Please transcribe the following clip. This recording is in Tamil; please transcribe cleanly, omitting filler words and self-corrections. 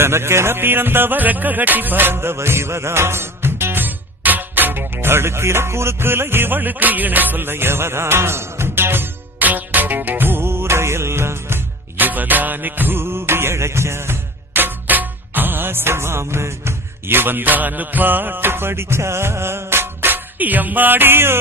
எனக்கென பிறந்தவ ரெக்க கட்டி பறந்தவ இவதான். அழுக்கிற குறுக்குல இவளுக்கு இணை சொல்ல எவதான். ஊரையெல்லாம் இவதானே கூவி அழைச்சா. ஆசை மாம இவன் தான் பாட்டு படிச்சா. எம்மாடியோ